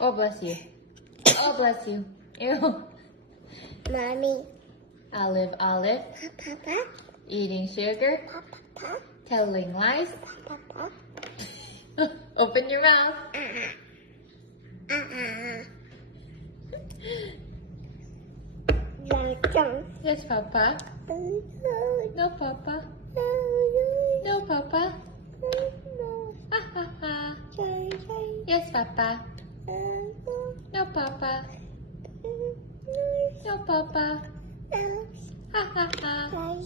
Oh, bless you. Oh, bless you. Ew. Mommy. Olive, olive. Papa. Eating sugar. Papa. Telling lies. Papa. Open your mouth. Yes, Papa. No, Papa. No, Papa. Ha, ha, ha. Yes, Papa. No, Papa. No, Papa. Ha, ha, ha.